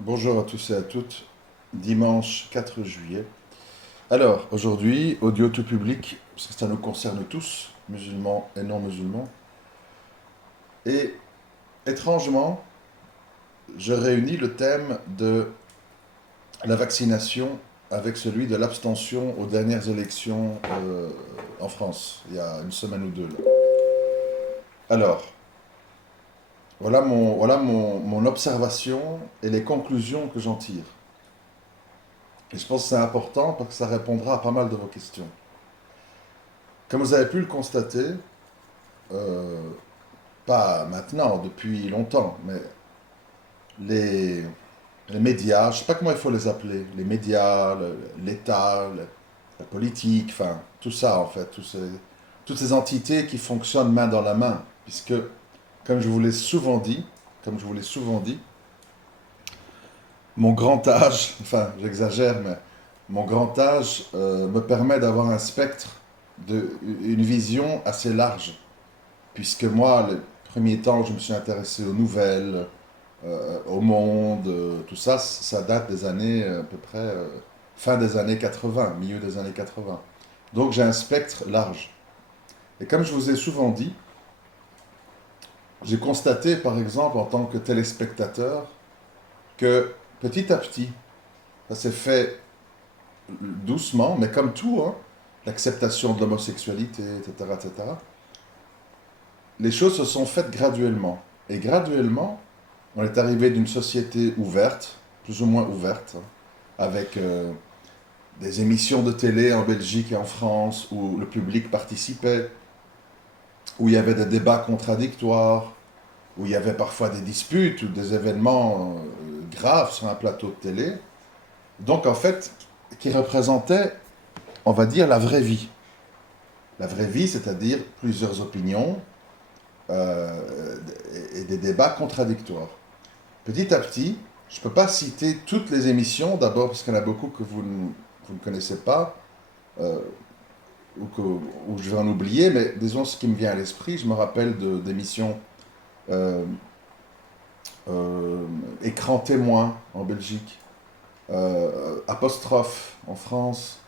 Bonjour à tous et à toutes, dimanche 4 juillet. Alors, aujourd'hui, audio tout public, parce que ça nous concerne tous, musulmans et non musulmans. Et étrangement, je réunis le thème de la vaccination avec celui de l'abstention aux dernières élections en France, il y a une semaine ou deux là. Alors, mon observation et les conclusions que j'en tire. Et je pense que c'est important parce que ça répondra à pas mal de vos questions. Comme vous avez pu le constater, euh, pas maintenant, depuis longtemps, mais les, les médias, je ne sais pas comment il faut les appeler, les médias, l'État, la politique, enfin, tout ça en fait, toutes ces entités qui fonctionnent main dans la main, puisque, comme je vous l'ai souvent dit, comme je vous l'ai souvent dit, mon grand âge, enfin, j'exagère, mais mon grand âge me permet d'avoir un spectre, une vision assez large. Puisque moi, les premiers temps, je me suis intéressé aux nouvelles, au monde, tout ça, ça date des années, à peu près, fin des années 80, milieu des années 80. Donc j'ai un spectre large. Et comme je vous ai souvent dit, j'ai constaté, par exemple, en tant que téléspectateur, que petit à petit, ça s'est fait doucement, mais comme tout, hein, l'acceptation de l'homosexualité, etc., etc., les choses se sont faites graduellement. Et graduellement, on est arrivé d'une société ouverte, plus ou moins ouverte, hein, avec des émissions de télé en Belgique et en France où le public participait, où il y avait des débats contradictoires, où il y avait parfois des disputes ou des événements graves sur un plateau de télé. Donc en fait, qui représentait, on va dire, la vraie vie. La vraie vie, c'est-à-dire plusieurs opinions et des débats contradictoires. Petit à petit, je ne peux pas citer toutes les émissions, d'abord parce qu'il y en a beaucoup que vous ne connaissez pas, euh, ou je vais en oublier, mais disons ce qui me vient à l'esprit, je me rappelle d'émissions euh, Écran témoin en Belgique, Apostrophe en France,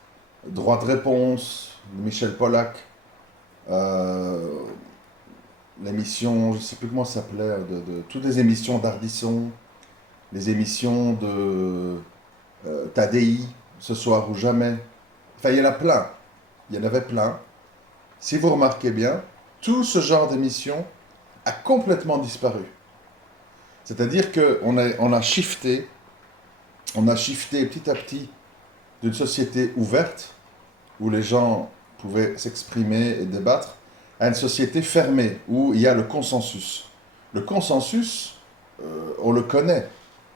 Droit de réponse de Michel Pollack, euh, l'émission, je ne sais plus comment ça s'appelait, toutes les émissions d'Ardisson, les émissions de Tadi, Ce soir ou jamais. Enfin, il y en a plein. Il y en avait plein. Si vous remarquez bien, tout ce genre d'émission a complètement disparu. C'est-à-dire on a shifté petit à petit d'une société ouverte, où les gens pouvaient s'exprimer et débattre, à une société fermée, où il y a le consensus. Le consensus, on le connaît.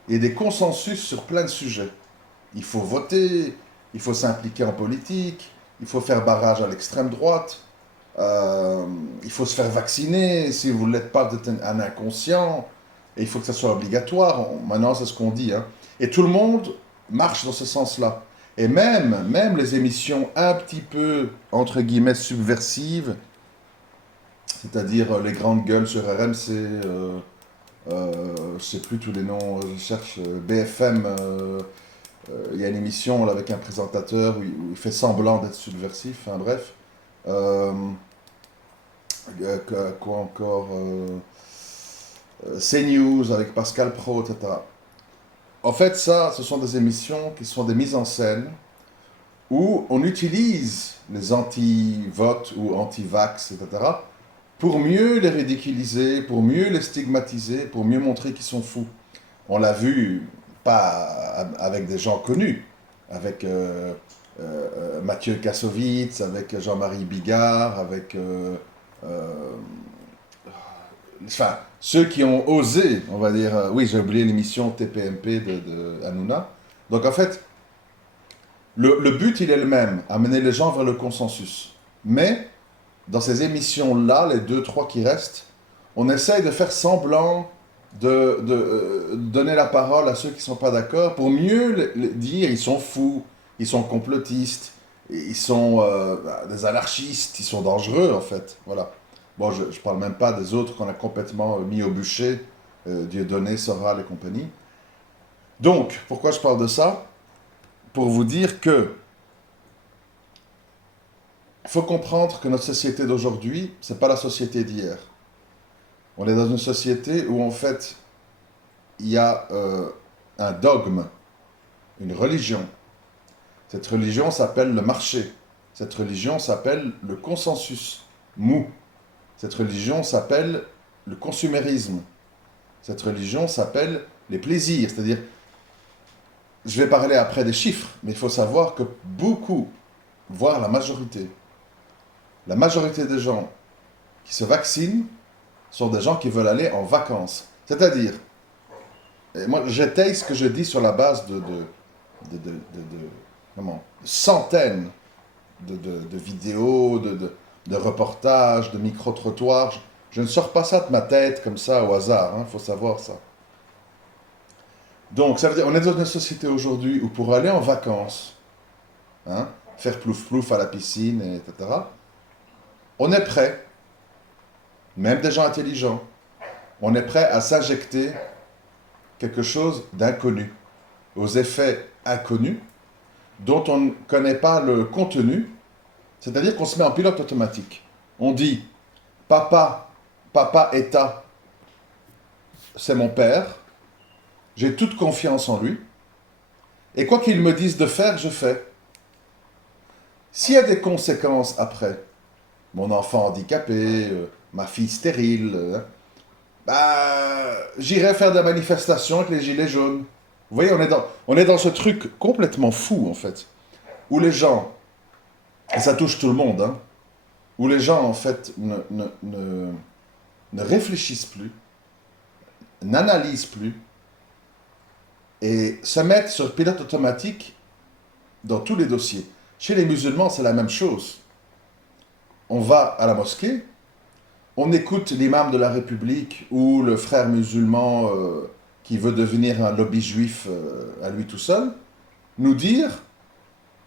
Il y a des consensus sur plein de sujets. Il faut voter, il faut s'impliquer en politique, il faut faire barrage à l'extrême droite, euh, il faut se faire vacciner, si vous ne l'êtes pas, vous êtes un inconscient, et il faut que ça soit obligatoire. Maintenant, c'est ce qu'on dit, hein. Et tout le monde marche dans ce sens-là. Et même les émissions un petit peu, entre guillemets, subversives, c'est-à-dire les grandes gueules sur RMC, je sais plus tous les noms, je cherche BFM, il y a une émission là, avec un présentateur où il fait semblant d'être subversif, enfin bref. Euh, quoi encore CNews avec Pascal Pro, etc. En fait, ça, ce sont des émissions qui sont des mises en scène où on utilise les anti-votes ou anti-vax, etc., pour mieux les ridiculiser, pour mieux les stigmatiser, pour mieux montrer qu'ils sont fous. On l'a vu, pas avec des gens connus, avec Mathieu Kassovitz, avec Jean-Marie Bigard, avec euh, enfin, ceux qui ont osé, on va dire, oui, j'ai oublié l'émission TPMP de Hanouna. Donc en fait, le but, il est le même, amener les gens vers le consensus. Mais dans ces émissions-là, les deux, trois qui restent, on essaye de faire semblant de donner la parole à ceux qui ne sont pas d'accord pour mieux dire ils sont fous, ils sont complotistes, ils sont des anarchistes, ils sont dangereux en fait. Voilà. Bon, je ne parle même pas des autres qu'on a complètement mis au bûcher, Dieudonné, Soral et compagnie. Donc, pourquoi je parle de ça? Pour vous dire que il faut comprendre que notre société d'aujourd'hui, c'est pas la société d'hier. On est dans une société où en fait, il y a un dogme, une religion. Cette religion s'appelle le marché. Cette religion s'appelle le consensus mou. Cette religion s'appelle le consumérisme. Cette religion s'appelle les plaisirs. C'est-à-dire, je vais parler après des chiffres, mais il faut savoir que beaucoup, voire la majorité des gens qui se vaccinent sont des gens qui veulent aller en vacances. C'est-à-dire, et moi j'étaye ce que je dis sur la base de centaines de vidéos, de reportages, de micro-trottoirs. Je ne sors pas ça de ma tête comme ça au hasard, il faut savoir ça. Donc ça veut dire on est dans une société aujourd'hui où pour aller en vacances, hein, faire plouf plouf à la piscine, etc., on est prêt, même des gens intelligents, on est prêt à s'injecter quelque chose d'inconnu, aux effets inconnus, dont on ne connaît pas le contenu, c'est-à-dire qu'on se met en pilote automatique. On dit, papa État, c'est mon père, j'ai toute confiance en lui, et quoi qu'il me dise de faire, je fais. S'il y a des conséquences après, mon enfant handicapé, ma fille stérile, j'irai faire des manifestations avec les gilets jaunes. Vous voyez, on est dans ce truc complètement fou, en fait, où les gens, et ça touche tout le monde, hein, où les gens, en fait, ne réfléchissent plus, n'analysent plus, et se mettent sur pilote automatique dans tous les dossiers. Chez les musulmans, c'est la même chose. On va à la mosquée, on écoute l'imam de la République ou le frère musulman qui veut devenir un lobby juif à lui tout seul, nous dire,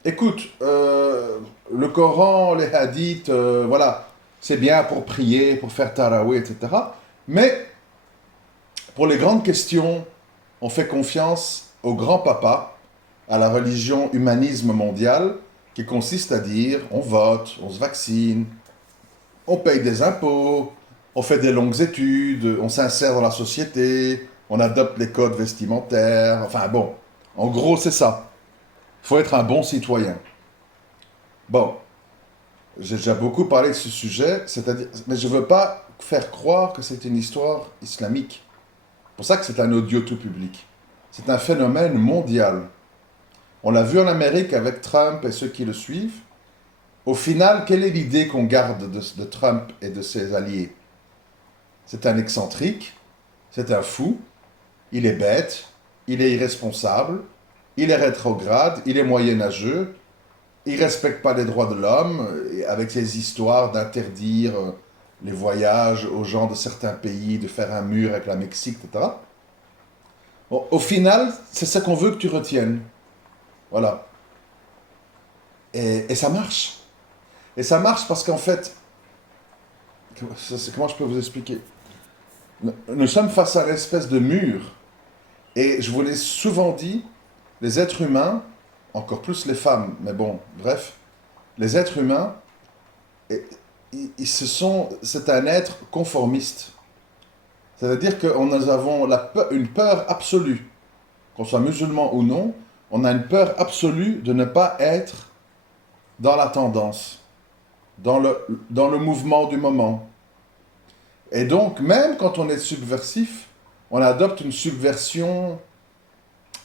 écoute, le Coran, les hadiths, voilà, c'est bien pour prier, pour faire tarawih, etc. Mais pour les grandes questions, on fait confiance au grand papa, à la religion humanisme mondial, qui consiste à dire, on vote, on se vaccine, on paye des impôts, on fait des longues études, on s'insère dans la société, on adopte les codes vestimentaires, enfin bon, en gros c'est ça. Il faut être un bon citoyen. Bon, j'ai déjà beaucoup parlé de ce sujet, c'est-à-dire, mais je ne veux pas faire croire que c'est une histoire islamique. C'est pour ça que c'est un audio tout public. C'est un phénomène mondial. On l'a vu en Amérique avec Trump et ceux qui le suivent. Au final, quelle est l'idée qu'on garde de Trump et de ses alliés? C'est un excentrique, c'est un fou, il est bête, il est irresponsable, il est rétrograde, il est moyenâgeux, il ne respecte pas les droits de l'homme, avec ses histoires d'interdire les voyages aux gens de certains pays, de faire un mur avec la Mexique, etc. Bon, au final, c'est ça qu'on veut que tu retiennes. Voilà. Et ça marche. Et ça marche parce qu'en fait, comment je peux vous expliquer? Nous sommes face à une espèce de mur. Et je vous l'ai souvent dit, les êtres humains, encore plus les femmes, mais bon, bref, les êtres humains, c'est un être conformiste. C'est-à-dire que nous avons une peur absolue, qu'on soit musulman ou non, on a une peur absolue de ne pas être dans la tendance, dans le mouvement du moment. Et donc, même quand on est subversif, on adopte une subversion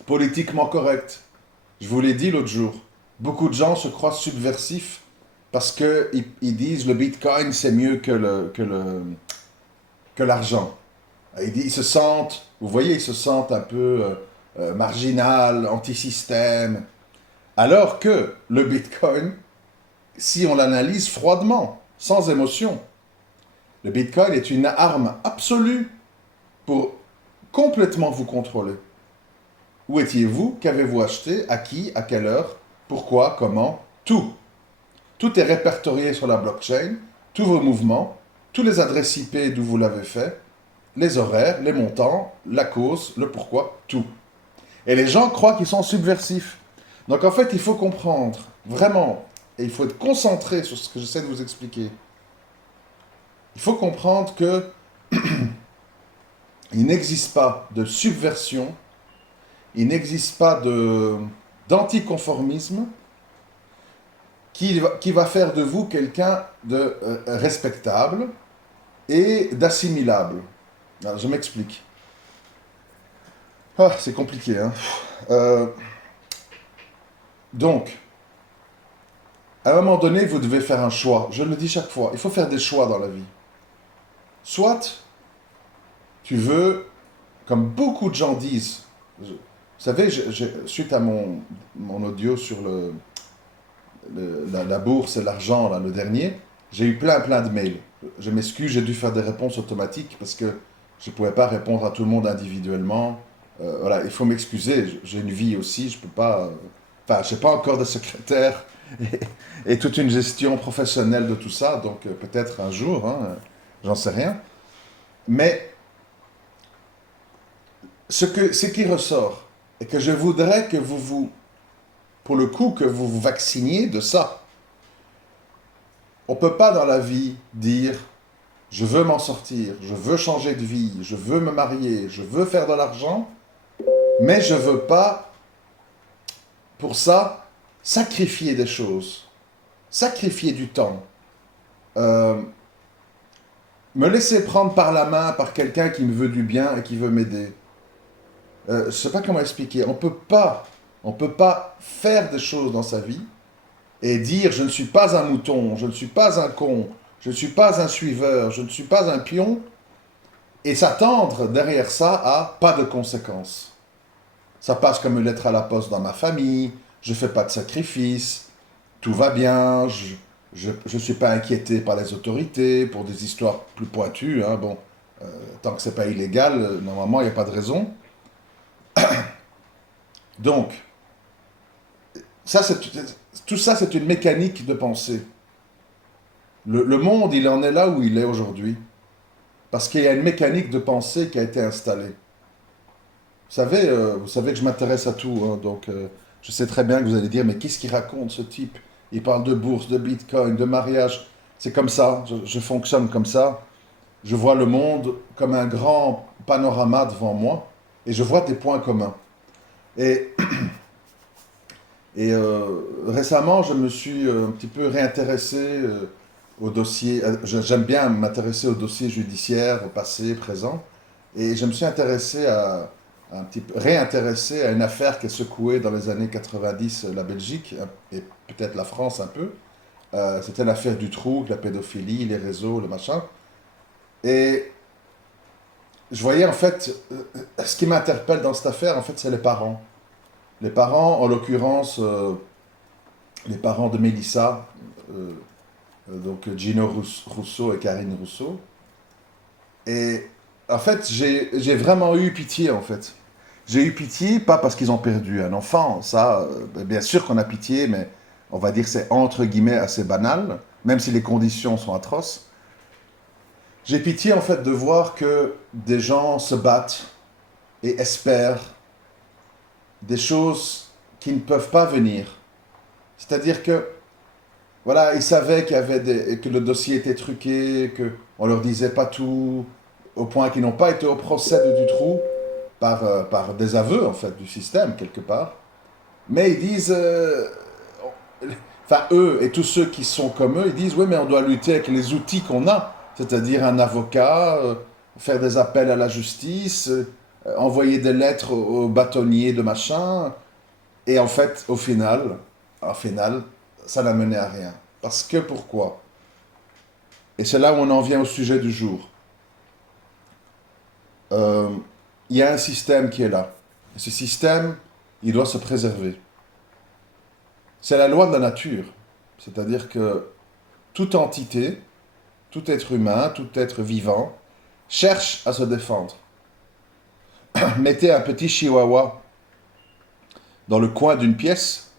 politiquement correcte. Je vous l'ai dit l'autre jour, beaucoup de gens se croient subversifs parce qu'ils disent le bitcoin c'est mieux que l'argent. Ils se sentent, vous voyez, ils se sentent un peu marginal, anti-système. Alors que le bitcoin, si on l'analyse froidement, sans émotion, le bitcoin est une arme absolue pour complètement vous contrôler. Où étiez-vous? Qu'avez-vous acheté? À qui? À quelle heure? Pourquoi? Comment? Tout. Tout est répertorié sur la blockchain, tous vos mouvements, tous les adresses IP d'où vous l'avez fait, les horaires, les montants, la cause, le pourquoi, tout. Et les gens croient qu'ils sont subversifs. Donc en fait, il faut comprendre, vraiment, et il faut être concentré sur ce que j'essaie de vous expliquer. Il faut comprendre que il n'existe pas de subversion, il n'existe pas d'anticonformisme qui va faire de vous quelqu'un de respectable et d'assimilable. Alors, je m'explique. Ah, c'est compliqué, hein. Euh, donc, à un moment donné, vous devez faire un choix. Je le dis chaque fois, il faut faire des choix dans la vie. Soit tu veux, comme beaucoup de gens disent, vous savez, suite à mon audio sur la bourse et l'argent, là, le dernier, j'ai eu plein de mails. Je m'excuse, j'ai dû faire des réponses automatiques parce que je ne pouvais pas répondre à tout le monde individuellement. Voilà, il faut m'excuser, j'ai une vie aussi, je peux pas... Enfin, je n'ai pas encore de secrétaire et toute une gestion professionnelle de tout ça, donc peut-être un jour, hein, j'en sais rien. Mais ce qui ressort, et que je voudrais que pour le coup, que vous vous vacciniez de ça. On ne peut pas dans la vie dire je veux m'en sortir, je veux changer de vie, je veux me marier, je veux faire de l'argent, mais je ne veux pas, pour ça, sacrifier des choses, sacrifier du temps, euh, me laisser prendre par la main par quelqu'un qui me veut du bien et qui veut m'aider. Je ne sais pas comment expliquer. On peut pas faire des choses dans sa vie et dire je ne suis pas un mouton, je ne suis pas un con, je ne suis pas un suiveur, je ne suis pas un pion, et s'attendre derrière ça à pas de conséquences. Ça passe comme une lettre à la poste dans ma famille, je fais pas de sacrifices, tout va bien, je suis pas inquiété par les autorités pour des histoires plus pointues, hein, bon, tant que c'est pas illégal, normalement il n'y a pas de raison. Donc, ça, tout ça c'est une mécanique de pensée. Le monde, il en est là où il est aujourd'hui. Parce qu'il y a une mécanique de pensée qui a été installée. Vous savez que je m'intéresse à tout, hein, donc je sais très bien que vous allez dire, mais qu'est-ce qu'il raconte ce type? Il parle de bourse, de bitcoin, de mariage. C'est comme ça, je fonctionne comme ça. Je vois le monde comme un grand panorama devant moi et je vois des points communs. Et, récemment, je me suis un petit peu réintéressé au dossier. J'aime bien m'intéresser au dossier judiciaire, au passé, présent. Et je me suis réintéressé à une affaire qui a secoué dans les années 90 la Belgique et peut-être la France un peu. C'était l'affaire du trou, la pédophilie, les réseaux, le machin. Et je voyais en fait, ce qui m'interpelle dans cette affaire, en fait, c'est les parents. Les parents, en l'occurrence, les parents de Mélissa, donc Gino Rousseau et Karine Rousseau. Et en fait, j'ai vraiment eu pitié, en fait. J'ai eu pitié, pas parce qu'ils ont perdu un enfant, ça, bien sûr qu'on a pitié, mais on va dire que c'est entre guillemets assez banal, même si les conditions sont atroces. J'ai pitié, en fait, de voir que des gens se battent et espèrent des choses qui ne peuvent pas venir. C'est-à-dire que, voilà, ils savaient que le dossier était truqué, qu'on leur disait pas tout, au point qu'ils n'ont pas été au procès de Dutroux par des aveux, en fait, du système, quelque part. Mais ils disent, enfin, eux et tous ceux qui sont comme eux, ils disent, oui, mais on doit lutter avec les outils qu'on a, c'est-à-dire un avocat, faire des appels à la justice, envoyer des lettres aux bâtonniers de machin. Et en fait, au final, ça n'a mené à rien. Parce que pourquoi? Et c'est là où on en vient au sujet du jour. Euh, il y a un système qui est là. Et ce système, il doit se préserver. C'est la loi de la nature. C'est-à-dire que toute entité, tout être humain, tout être vivant, cherche à se défendre. Mettez un petit chihuahua dans le coin d'une pièce,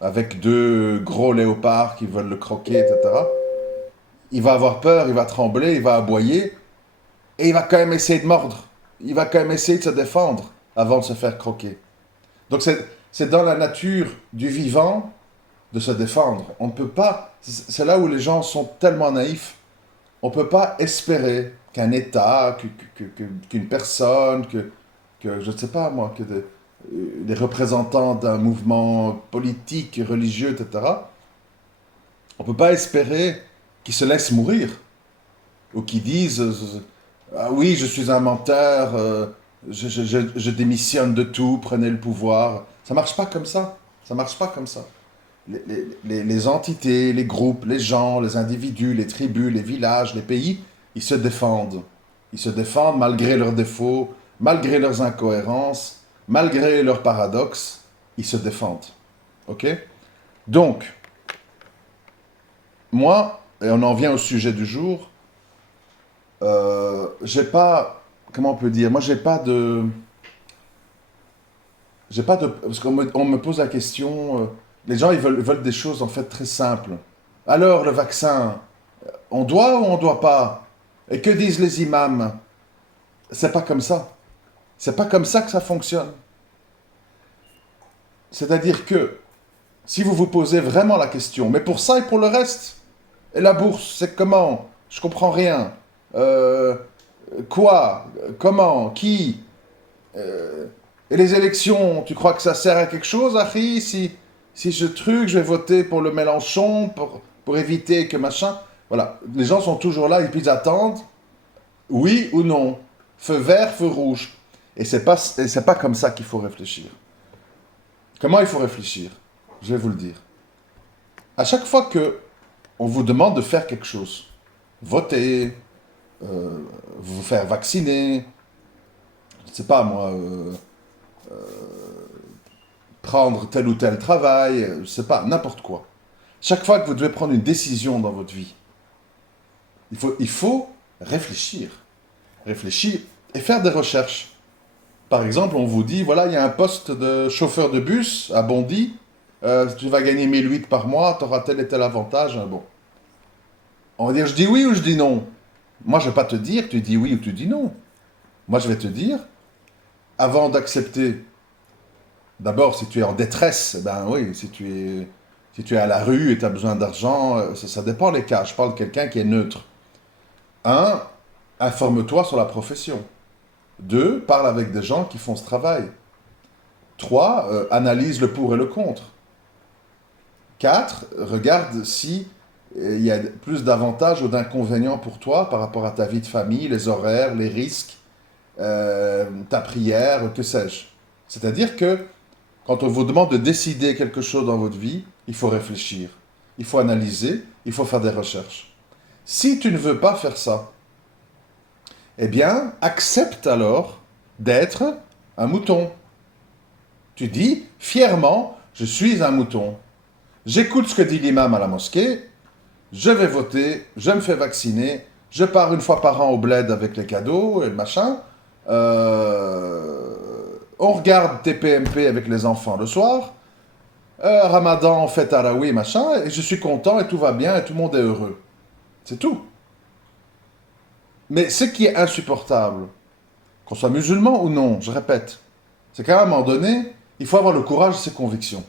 avec deux gros léopards qui veulent le croquer, etc. Il va avoir peur, il va trembler, il va aboyer, et il va quand même essayer de mordre. Il va quand même essayer de se défendre avant de se faire croquer. Donc c'est dans la nature du vivant de se défendre. On ne peut pas, c'est là où les gens sont tellement naïfs, on ne peut pas espérer qu'un État, qu'une personne, je ne sais pas moi, des représentants d'un mouvement politique, religieux, etc., on ne peut pas espérer qu'ils se laissent mourir ou qu'ils disent ah oui, je suis un menteur, je démissionne de tout, prenez le pouvoir. Ça marche pas comme ça. Ça marche pas comme ça. Les entités, les groupes, les gens, les individus, les tribus, les villages, les pays, ils se défendent. Ils se défendent malgré leurs défauts, malgré leurs incohérences, malgré leurs paradoxes. Ils se défendent. Ok? Donc, moi, et on en vient au sujet du jour, j'ai pas, comment on peut dire, moi j'ai pas de, parce on me pose la question, les gens veulent des choses en fait très simples. Alors le vaccin, on doit ou on doit pas? Et que disent les imams? C'est pas comme ça. C'est pas comme ça que ça fonctionne. C'est-à-dire que si vous vous posez vraiment la question, mais pour ça et pour le reste, et la bourse, c'est comment? Je comprends rien. Euh, quoi? Comment? Qui? Euh, et les élections, tu crois que ça sert à quelque chose, Harry? Si je vais voter pour le Mélenchon pour éviter que machin. Voilà, les gens sont toujours là et puis ils attendent, oui ou non, feu vert, feu rouge. Et c'est pas comme ça qu'il faut réfléchir. Comment il faut réfléchir? Je vais vous le dire. À chaque fois que on vous demande de faire quelque chose, voter, euh, vous faire vacciner, je ne sais pas moi, prendre tel ou tel travail, je ne sais pas, n'importe quoi. Chaque fois que vous devez prendre une décision dans votre vie, il faut réfléchir. Réfléchir et faire des recherches. Par exemple, on vous dit, voilà, il y a un poste de chauffeur de bus à Bondy, tu vas gagner 1008 par mois, tu auras tel et tel avantage. Bon. On va dire, je dis oui ou je dis non. Moi, je ne vais pas te dire, tu dis oui ou tu dis non. Moi, je vais te dire, avant d'accepter, d'abord, si tu es en détresse, ben oui, si tu es à la rue et tu as besoin d'argent, ça dépend des cas. Je parle de quelqu'un qui est neutre. Un, informe-toi sur la profession. Deux, parle avec des gens qui font ce travail. Trois, analyse le pour et le contre. Quatre, regarde si il y a plus d'avantages ou d'inconvénients pour toi par rapport à ta vie de famille, les horaires, les risques, ta prière, que sais-je. C'est-à-dire que quand on vous demande de décider quelque chose dans votre vie, il faut réfléchir, il faut analyser, il faut faire des recherches. Si tu ne veux pas faire ça, eh bien, accepte alors d'être un mouton. Tu dis fièrement, je suis un mouton. J'écoute ce que dit l'imam à la mosquée, je vais voter, je me fais vacciner, je pars une fois par an au bled avec les cadeaux et le machin. On regarde TPMP avec les enfants le soir. Ramadan, on fait Taraweeh, machin, et je suis content et tout va bien et tout le monde est heureux. C'est tout. Mais ce qui est insupportable, qu'on soit musulman ou non, je répète, c'est qu'à un moment donné, il faut avoir le courage de ses convictions.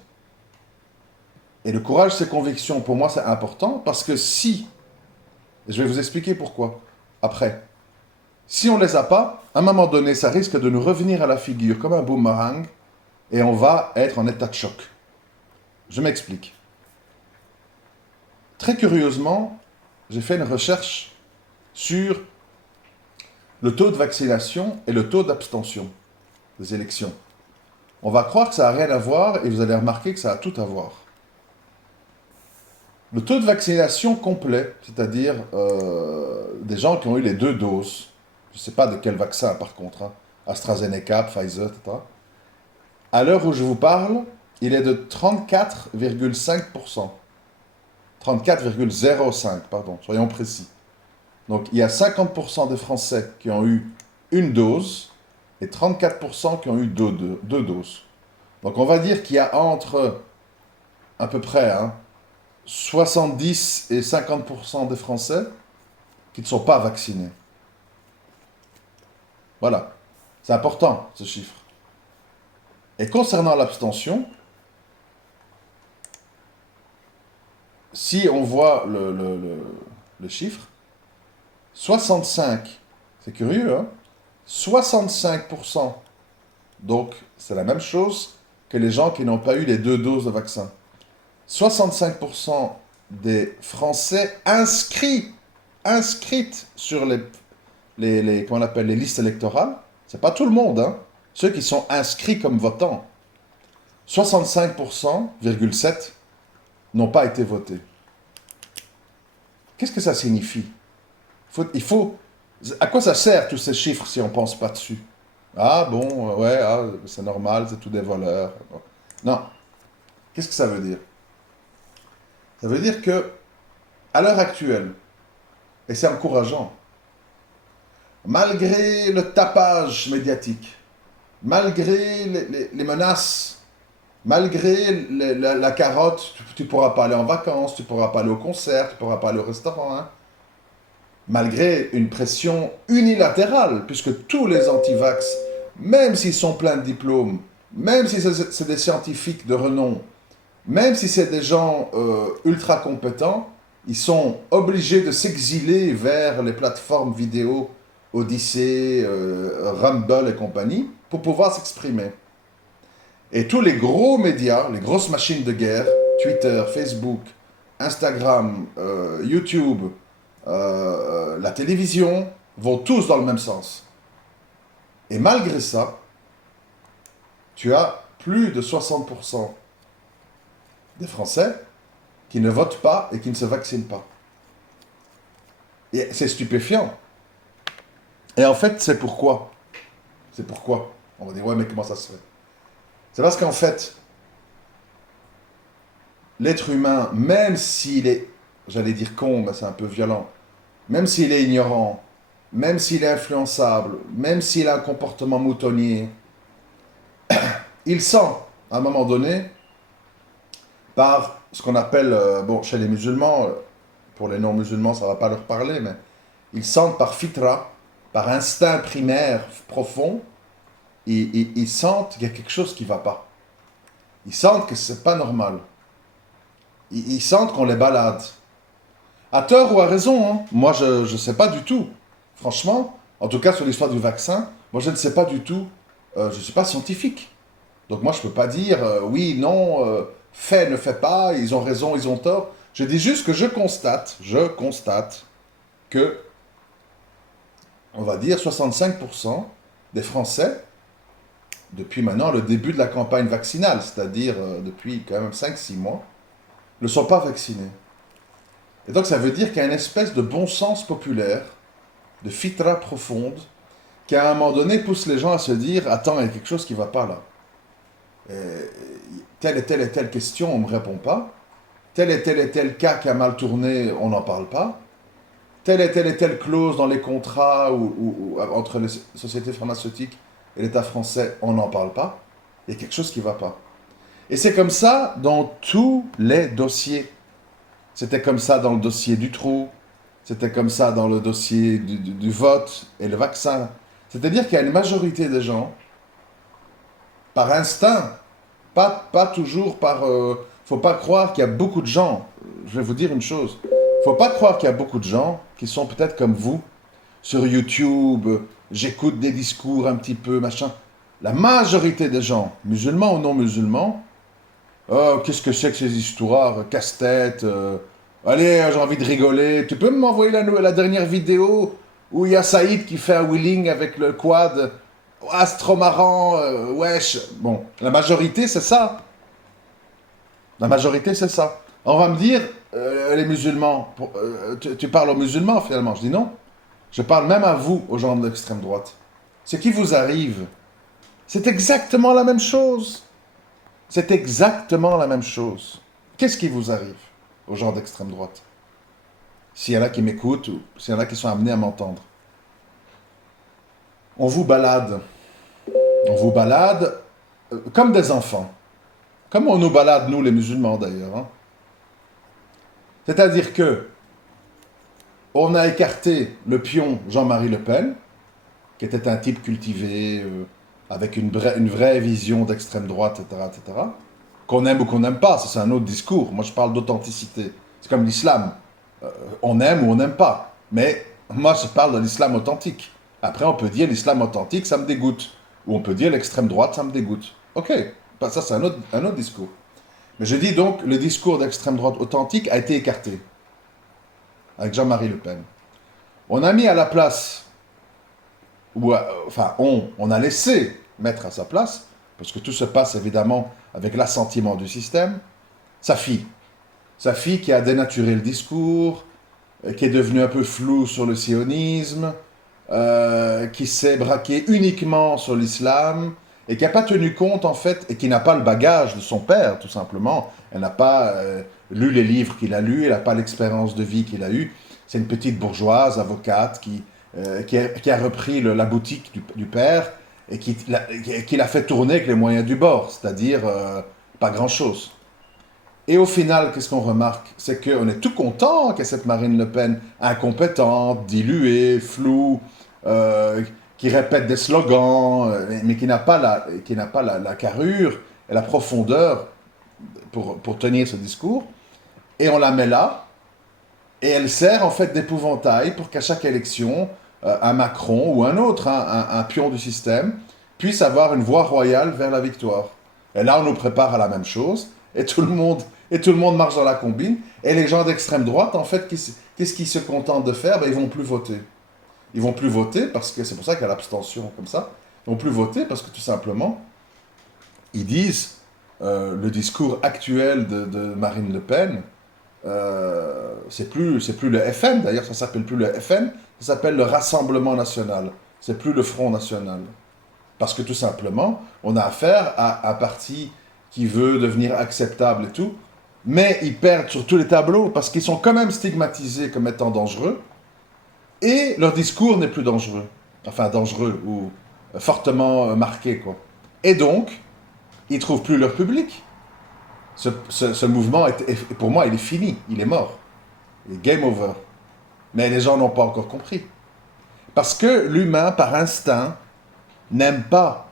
Et le courage de ses convictions, pour moi, c'est important parce que si, et je vais vous expliquer pourquoi, après, si on ne les a pas, à un moment donné, ça risque de nous revenir à la figure comme un boomerang et on va être en état de choc. Je m'explique. Très curieusement, j'ai fait une recherche sur le taux de vaccination et le taux d'abstention des élections. On va croire que ça n'a rien à voir et vous allez remarquer que ça a tout à voir. Le taux de vaccination complet, c'est-à-dire des gens qui ont eu les deux doses, je ne sais pas de quel vaccin par contre, hein, AstraZeneca, Pfizer, etc. À l'heure où je vous parle, il est de 34,5%. 34,05, pardon, soyons précis. Donc il y a 50% des Français qui ont eu une dose et 34% qui ont eu deux doses. Donc on va dire qu'il y a entre à peu près 70 et 50% des Français qui ne sont pas vaccinés. Voilà. C'est important, ce chiffre. Et concernant l'abstention, si on voit le chiffre, 65, c'est curieux, hein, 65%, donc c'est la même chose que les gens qui n'ont pas eu les 2 doses de vaccin. 65% des Français inscrites sur comment on appelle, les listes électorales, c'est pas tout le monde, hein, ceux qui sont inscrits comme votants, 65,7% n'ont pas été votés. Qu'est-ce que ça signifie? À quoi ça sert tous ces chiffres si on ne pense pas dessus? Ah bon, ouais, c'est normal, c'est tous des voleurs. Non. Qu'est-ce que ça veut dire? Ça veut dire que, à l'heure actuelle, et c'est encourageant, malgré le tapage médiatique, malgré les menaces, malgré la carotte, tu ne pourras pas aller en vacances, tu ne pourras pas aller au concert, tu ne pourras pas aller au restaurant, hein, malgré une pression unilatérale, puisque tous les antivax, même s'ils sont pleins de diplômes, même si c'est des scientifiques de renom, même si c'est des gens ultra compétents, ils sont obligés de s'exiler vers les plateformes vidéo, Odyssey, Rumble et compagnie, pour pouvoir s'exprimer. Et tous les gros médias, les grosses machines de guerre, Twitter, Facebook, Instagram, YouTube, la télévision, vont tous dans le même sens. Et malgré ça, tu as plus de 60% des Français qui ne votent pas et qui ne se vaccinent pas. Et c'est stupéfiant. Et en fait, c'est pourquoi. C'est pourquoi. On va dire, ouais, mais comment ça se fait? C'est parce qu'en fait, l'être humain, même s'il est, j'allais dire con, mais c'est un peu violent, même s'il est ignorant, même s'il est influençable, même s'il a un comportement moutonnier, il sent, à un moment donné, par ce qu'on appelle, bon, chez les musulmans, pour les non-musulmans, ça ne va pas leur parler, mais ils sentent par fitra, par instinct primaire profond, ils sentent qu'il y a quelque chose qui ne va pas. Ils sentent que ce n'est pas normal. Ils sentent qu'on les balade. À tort ou à raison, hein. Moi, je ne sais pas du tout. Franchement, en tout cas sur l'histoire du vaccin, moi, je ne sais pas du tout. Je ne suis pas scientifique. Donc moi, je ne peux pas dire oui, non, fais, ne fais pas, ils ont raison, ils ont tort. Je dis juste que je constate que, on va dire, 65% des Français, depuis maintenant le début de la campagne vaccinale, c'est-à-dire depuis quand même 5-6 mois, ne sont pas vaccinés. Et donc ça veut dire qu'il y a une espèce de bon sens populaire, de fitra profonde, qui à un moment donné pousse les gens à se dire « Attends, il y a quelque chose qui ne va pas là. Telle et telle question, on ne me répond pas. Tel et tel cas qui a mal tourné, on n'en parle pas. Telle et telle clause dans les contrats entre les sociétés pharmaceutiques et l'État français, on n'en parle pas. Il y a quelque chose qui ne va pas. » Et c'est comme ça dans tous les dossiers. C'était comme ça dans le dossier du trou, c'était comme ça dans le dossier du vote et le vaccin. C'est-à-dire qu'il y a une majorité des gens, par instinct, pas toujours par... faut pas croire qu'il y a beaucoup de gens, je vais vous dire une chose, faut pas croire qu'il y a beaucoup de gens qui sont peut-être comme vous, sur YouTube, j'écoute des discours un petit peu, machin. La majorité des gens, musulmans ou non musulmans, oh, qu'est-ce que c'est que ces histoires, casse-tête, allez, j'ai envie de rigoler. Tu peux m'envoyer la dernière vidéo où il y a Saïd qui fait un wheeling avec le quad. Ah, c'est trop marrant, wesh. Bon, la majorité, c'est ça. La majorité, c'est ça. On va me dire, les musulmans, tu parles aux musulmans finalement. Je dis non. Je parle même à vous, aux gens de l'extrême droite. Ce qui vous arrive, c'est exactement la même chose. C'est exactement la même chose. Qu'est-ce qui vous arrive aux gens d'extrême droite? S'il y en a qui m'écoutent ou s'il y en a qui sont amenés à m'entendre. On vous balade. On vous balade comme des enfants. Comme on nous balade, nous les musulmans d'ailleurs. Hein. C'est-à-dire que on a écarté le pion Jean-Marie Le Pen, qui était un type cultivé, avec une vraie vision d'extrême droite, etc., etc., qu'on aime ou qu'on n'aime pas, ça c'est un autre discours. Moi je parle d'authenticité. C'est comme l'islam. On aime ou on n'aime pas. Mais moi je parle de l'islam authentique. Après on peut dire l'islam authentique, ça me dégoûte. Ou on peut dire l'extrême droite, ça me dégoûte. Ok, ça c'est un autre discours. Mais je dis donc, le discours d'extrême droite authentique a été écarté. Avec Jean-Marie Le Pen. On a mis à la place, on a laissé mettre à sa place, parce que tout se passe évidemment avec l'assentiment du système, sa fille. Sa fille qui a dénaturé le discours, qui est devenue un peu floue sur le sionisme, qui s'est braquée uniquement sur l'islam, et qui n'a pas tenu compte en fait, et qui n'a pas le bagage de son père tout simplement. Elle n'a pas lu les livres qu'il a lus, elle n'a pas l'expérience de vie qu'il a eue. C'est une petite bourgeoise, avocate, qui a repris la boutique du père, et qui l'a fait tourner avec les moyens du bord, c'est-à-dire pas grand-chose. Et au final, qu'est-ce qu'on remarque? C'est qu'on est tout content que cette Marine Le Pen, incompétente, diluée, floue, qui répète des slogans, mais qui n'a pas la carrure et la profondeur pour tenir ce discours. Et on la met là, et elle sert en fait d'épouvantail pour qu'à chaque élection, un Macron ou un autre, un pion du système, puisse avoir une voie royale vers la victoire. Et là, on nous prépare à la même chose, et tout le monde marche dans la combine. Et les gens d'extrême droite, en fait, qu'est-ce qu'ils se contentent de faire? Ils vont plus voter. Ils vont plus voter parce que, c'est pour ça qu'il y a l'abstention comme ça, ils vont plus voter parce que tout simplement, ils disent, le discours actuel de Marine Le Pen, c'est plus le FN, d'ailleurs ça s'appelle plus le FN, ça s'appelle le Rassemblement National, c'est plus le Front National. Parce que tout simplement, on a affaire à un parti qui veut devenir acceptable et tout, mais ils perdent sur tous les tableaux parce qu'ils sont quand même stigmatisés comme étant dangereux, et leur discours n'est plus dangereux. Enfin, dangereux ou fortement marqué, quoi. Et donc, ils ne trouvent plus leur public. Ce mouvement, pour moi, il est fini, il est mort. Il est game over. Mais les gens n'ont pas encore compris. Parce que l'humain, par instinct, n'aime pas,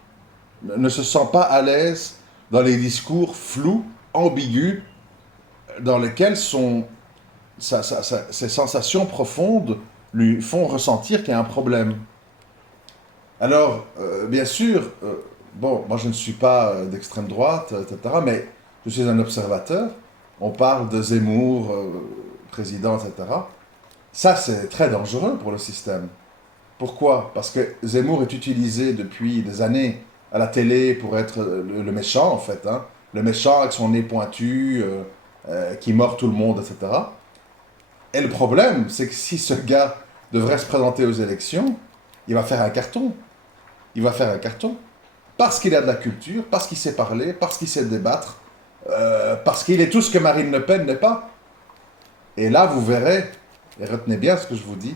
ne se sent pas à l'aise dans les discours flous, ambigus, dans lesquels ses sensations profondes lui font ressentir qu'il y a un problème. Alors, bien sûr, moi je ne suis pas d'extrême droite, etc., mais je suis un observateur. On parle de Zemmour, président, etc. Ça, c'est très dangereux pour le système. Pourquoi? Parce que Zemmour est utilisé depuis des années à la télé pour être le méchant, en fait. Hein. Le méchant avec son nez pointu, qui mord tout le monde, etc. Et le problème, c'est que si ce gars devrait se présenter aux élections, il va faire un carton. Il va faire un carton. Parce qu'il a de la culture, parce qu'il sait parler, parce qu'il sait débattre, parce qu'il est tout ce que Marine Le Pen n'est pas. Et là, vous verrez, et retenez bien ce que je vous dis,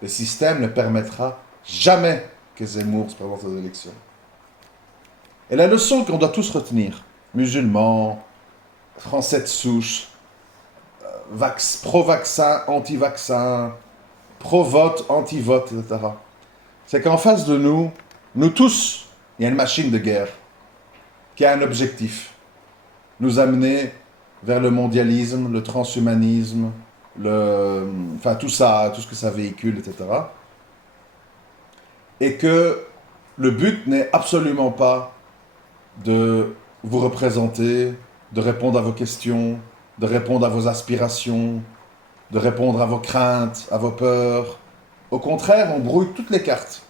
le système ne permettra jamais que Zemmour se présente aux élections. Et la leçon qu'on doit tous retenir, musulmans, français de souche, pro-vaccin, anti-vaccin, pro-vote, anti-vote, etc., c'est qu'en face de nous, nous tous, il y a une machine de guerre qui a un objectif. Nous amener vers le mondialisme, le transhumanisme, tout ça, tout ce que ça véhicule, etc. Et que le but n'est absolument pas de vous représenter, de répondre à vos questions, de répondre à vos aspirations, de répondre à vos craintes, à vos peurs. Au contraire, on brouille toutes les cartes.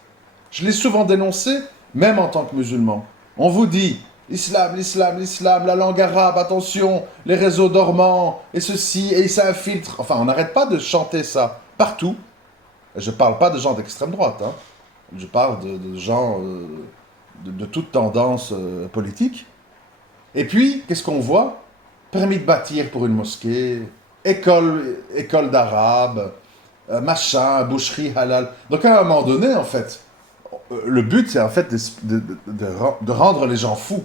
Je l'ai souvent dénoncé, même en tant que musulman. On vous dit, l'islam, l'islam, l'islam, la langue arabe, attention, les réseaux dormants, et ceci, et ça infiltre. Enfin, on n'arrête pas de chanter ça partout. Je ne parle pas de gens d'extrême droite, hein. Je parle de gens de toute tendance politique. Et puis, qu'est-ce qu'on voit? Permis de bâtir pour une mosquée, école d'arabe, machin, boucherie halal. Donc à un moment donné, en fait, le but, c'est en fait de rendre les gens fous.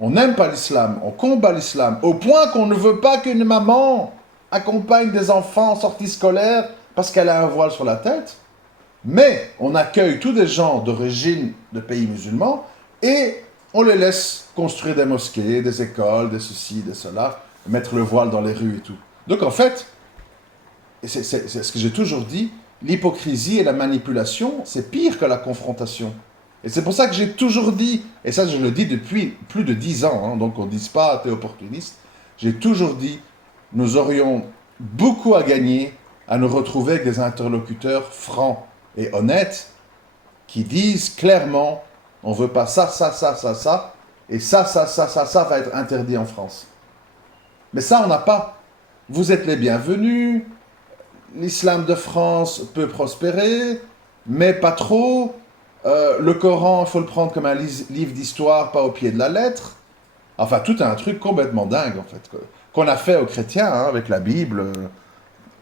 On n'aime pas l'islam, on combat l'islam, au point qu'on ne veut pas qu'une maman accompagne des enfants en sortie scolaire parce qu'elle a un voile sur la tête. Mais on accueille tous des gens d'origine de pays musulmans et on les laisse construire des mosquées, des écoles, des ceci, des cela, mettre le voile dans les rues et tout. Donc en fait, c'est ce que j'ai toujours dit, l'hypocrisie et la manipulation, c'est pire que la confrontation. Et c'est pour ça que j'ai toujours dit, et ça je le dis depuis plus de 10 ans, hein, donc on ne dise pas t'es opportuniste, j'ai toujours dit, nous aurions beaucoup à gagner à nous retrouver avec des interlocuteurs francs et honnêtes qui disent clairement, on ne veut pas ça, ça, ça, ça, ça, et ça va être interdit en France. Mais ça, on n'a pas. Vous êtes les bienvenus, l'islam de France peut prospérer, mais pas trop. Le Coran, il faut le prendre comme un livre d'histoire, pas au pied de la lettre. Enfin, tout un truc complètement dingue, en fait, qu'on a fait aux chrétiens, hein, avec la Bible,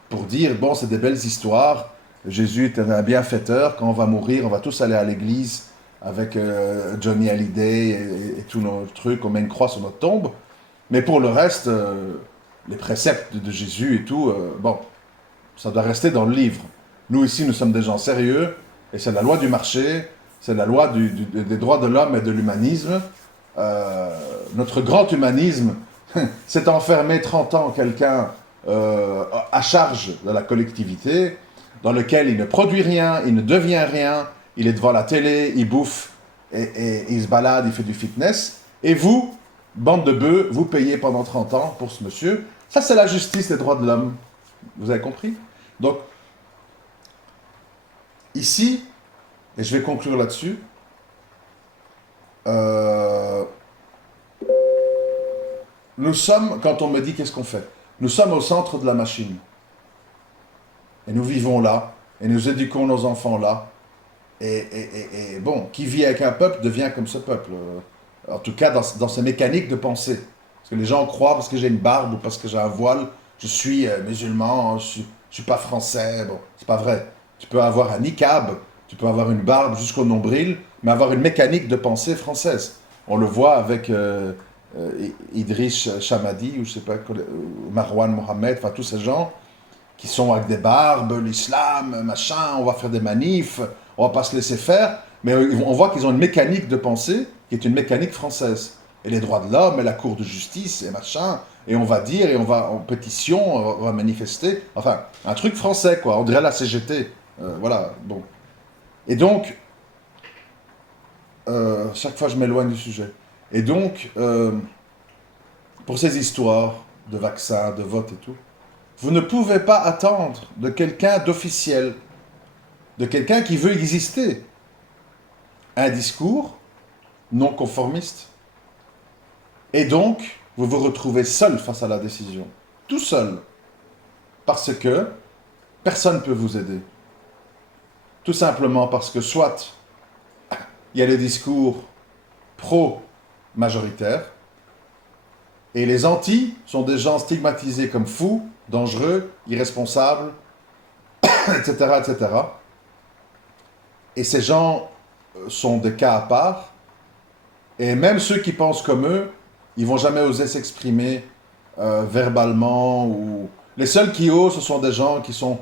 pour dire, bon, c'est des belles histoires, Jésus était un bienfaiteur, quand on va mourir, on va tous aller à l'église avec Johnny Hallyday et tous nos trucs, on met une croix sur notre tombe. Mais pour le reste, les préceptes de Jésus et tout, bon, ça doit rester dans le livre. Nous, ici, nous sommes des gens sérieux, et c'est la loi du marché, c'est la loi des droits de l'homme et de l'humanisme. Notre grand humanisme, c'est enfermer 30 ans quelqu'un à charge de la collectivité, dans lequel il ne produit rien, il ne devient rien, il est devant la télé, il bouffe, et il se balade, il fait du fitness, et vous, bande de bœufs, vous payez pendant 30 ans pour ce monsieur. Ça, c'est la justice des droits de l'homme. Vous avez compris? Donc, ici, et je vais conclure là-dessus, nous sommes, quand on me dit qu'est-ce qu'on fait, nous sommes au centre de la machine. Et nous vivons là, et nous éduquons nos enfants là. Et bon, qui vit avec un peuple devient comme ce peuple. En tout cas, dans ses mécaniques de pensée. Parce que les gens croient, parce que j'ai une barbe ou parce que j'ai un voile, je suis musulman, je suis pas français. Bon, c'est pas vrai. Tu peux avoir un niqab, tu peux avoir une barbe jusqu'au nombril, mais avoir une mécanique de pensée française. On le voit avec Idriss Chamadi, ou je sais pas, Marwan Mohamed, enfin tous ces gens qui sont avec des barbes, l'islam, machin, on va faire des manifs, on va pas se laisser faire, mais on voit qu'ils ont une mécanique de pensée qui est une mécanique française. Et les droits de l'homme, et la cour de justice, et machin, et on va dire, et on va en pétition, on va manifester, enfin, un truc français, quoi, on dirait la CGT, voilà, bon. Et donc, chaque fois je m'éloigne du sujet. Et donc, pour ces histoires de vaccins, de vote et tout, vous ne pouvez pas attendre de quelqu'un d'officiel, de quelqu'un qui veut exister, un discours non conformiste. Et donc, vous vous retrouvez seul face à la décision. Tout seul. Parce que personne ne peut vous aider. Tout simplement parce que soit il y a les discours pro-majoritaires, et les anti sont des gens stigmatisés comme fous, dangereux, irresponsables, etc., etc. Et ces gens sont des cas à part. Et même ceux qui pensent comme eux, ils vont jamais oser s'exprimer verbalement. Ou... Les seuls qui osent, ce sont des gens qui sont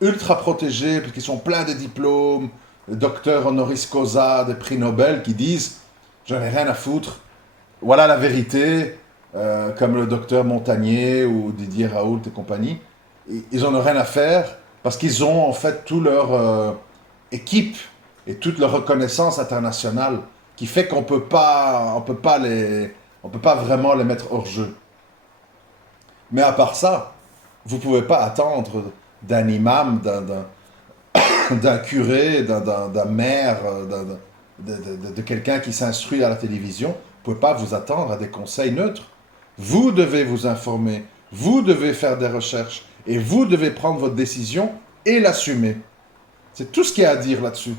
ultra protégés, qui sont pleins de diplômes, docteurs honoris causa, des prix Nobel, qui disent « j'en ai rien à foutre, voilà la vérité », comme le docteur Montagnier ou Didier Raoult et compagnie. Ils n'en ont rien à faire parce qu'ils ont en fait toute leur équipe et toute leur reconnaissance internationale qui fait qu'on peut pas vraiment les mettre hors jeu. Mais à part ça, vous pouvez pas attendre d'un imam, d'un curé, d'un maire, de quelqu'un qui s'instruit à la télévision. Vous pouvez pas vous attendre à des conseils neutres. Vous devez vous informer, vous devez faire des recherches et vous devez prendre votre décision et l'assumer. C'est tout ce qu'il y a à dire là-dessus.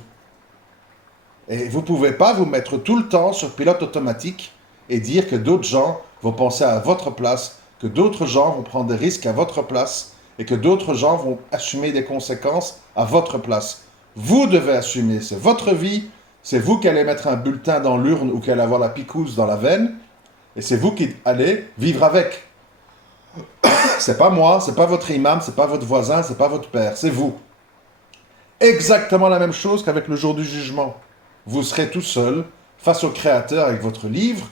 Et vous ne pouvez pas vous mettre tout le temps sur pilote automatique et dire que d'autres gens vont penser à votre place, que d'autres gens vont prendre des risques à votre place et que d'autres gens vont assumer des conséquences à votre place. Vous devez assumer, c'est votre vie, c'est vous qui allez mettre un bulletin dans l'urne ou qui allez avoir la picouse dans la veine et c'est vous qui allez vivre avec. C'est pas moi, c'est pas votre imam, c'est pas votre voisin, c'est pas votre père, c'est vous. Exactement la même chose qu'avec le jour du jugement. Vous serez tout seul face au Créateur avec votre livre,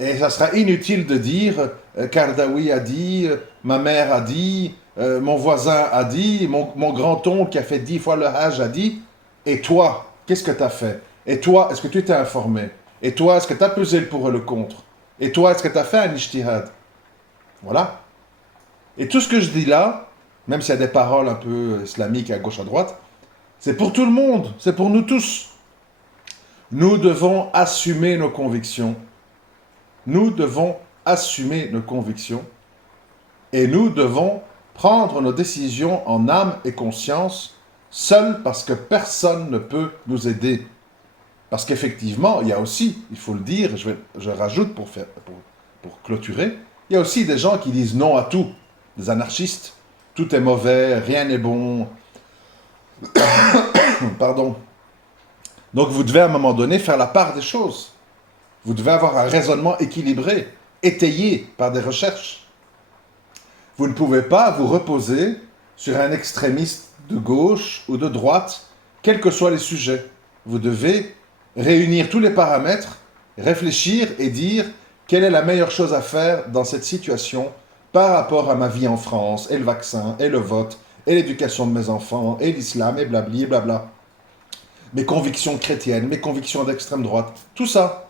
et ça sera inutile de dire Kardawi a dit, ma mère a dit, mon voisin a dit, mon grand-oncle qui a fait 10 fois le Hajj a dit. Et toi, qu'est-ce que tu as fait? Et toi, est-ce que tu t'es informé? Et toi, est-ce que tu as pesé le pour et le contre? Et toi, est-ce que tu as fait un ijtihad? Voilà. Et tout ce que je dis là, même s'il y a des paroles un peu islamiques à gauche à droite, c'est pour tout le monde, c'est pour nous tous. Nous devons assumer nos convictions. Nous devons assumer nos convictions et nous devons prendre nos décisions en âme et conscience seuls parce que personne ne peut nous aider. Parce qu'effectivement, il y a aussi, il faut le dire, je rajoute pour clôturer, il y a aussi des gens qui disent non à tout, des anarchistes. Tout est mauvais, rien n'est bon. Pardon. Donc vous devez à un moment donné faire la part des choses. Vous devez avoir un raisonnement équilibré, étayé par des recherches. Vous ne pouvez pas vous reposer sur un extrémiste de gauche ou de droite, quels que soient les sujets. Vous devez réunir tous les paramètres, réfléchir et dire quelle est la meilleure chose à faire dans cette situation par rapport à ma vie en France, et le vaccin, et le vote, et l'éducation de mes enfants, et l'islam, et blabli, et blabla. Mes convictions chrétiennes, mes convictions d'extrême droite, tout ça.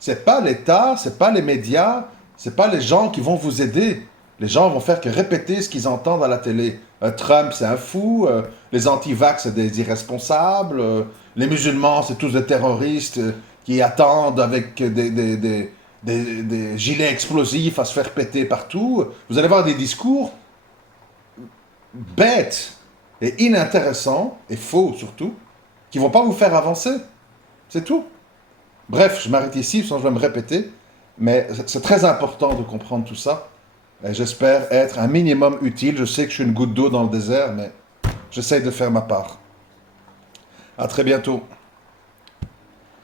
C'est pas l'État, c'est pas les médias, c'est pas les gens qui vont vous aider. Les gens vont faire que répéter ce qu'ils entendent à la télé. Trump, c'est un fou. Les anti-vax, c'est des irresponsables. Les musulmans, c'est tous des terroristes qui attendent avec des gilets explosifs à se faire péter partout. Vous allez voir des discours bêtes et inintéressants, et faux surtout, qui vont pas vous faire avancer. C'est tout. Bref, je m'arrête ici, sinon je vais me répéter. Mais c'est très important de comprendre tout ça. Et j'espère être un minimum utile. Je sais que je suis une goutte d'eau dans le désert, mais j'essaye de faire ma part. À très bientôt.